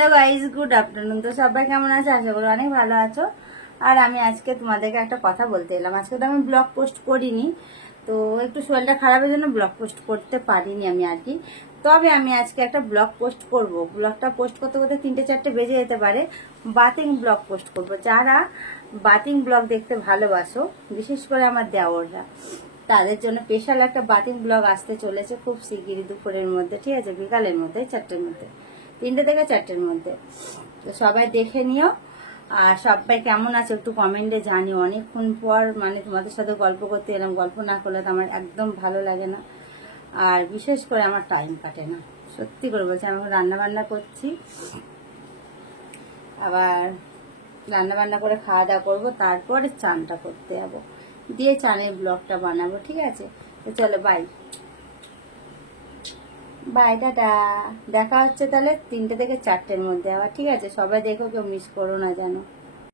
Hello guys, good afternoon. তো সবাই কেমন আছে? আশা করি অনেক ভালো আছো। আর আমি আজকে তোমাদেরকে একটা কথা বলতে এলাম। আজকে তো আমি ব্লগ পোস্ট করিনি, তো একটু শরীরটা খারাপের জন্য ব্লগ পোস্ট করতে পারিনি আমি আর কি। তবে আমি আজকে একটা ব্লগ পোস্ট করব। ব্লগটা পোস্ট করতে করতে 3-4 বেজে যেতে পারে। বাথিং ব্লগ পোস্ট করব। যারা বাথিং ব্লগ দেখতে ভালোবাসো, বিশেষ করে আমার দেওররা, তাদের জন্য স্পেশাল একটা বাথিং ব্লগ আসতে চলেছে খুব শিগগিরই, দুপুরের মধ্যে, ঠিক আছে? বিকালের মধ্যে, 4টের মধ্যে, 3টে থেকে 4টের মধ্যে। তো সবাই দেখে নিও। আর সবাই কেমন আছে একটু কমেন্টে জানিও। অনেকক্ষণ পর মানে তোমাদের সাথে গল্প করতে এলাম। গল্প না করলে তো আমার একদম ভালো লাগে না, আর বিশেষ করে আমার টাইম কাটে না। সত্যি করে বলছি, আমি রান্না বান্না করছি, আবার রান্না বান্না করে খাওয়া দাওয়া করবো, তারপরে চানটা করতে যাবো, দিয়ে চানের ব্লগটা বানাবো, ঠিক আছে? তো চলো, বাই বাই, টাটা। দেখা হচ্ছে তাহলে 3টে থেকে 4টের মধ্যে আবার, ঠিক আছে? সবাই দেখো, কেউ মিস করো না যেন।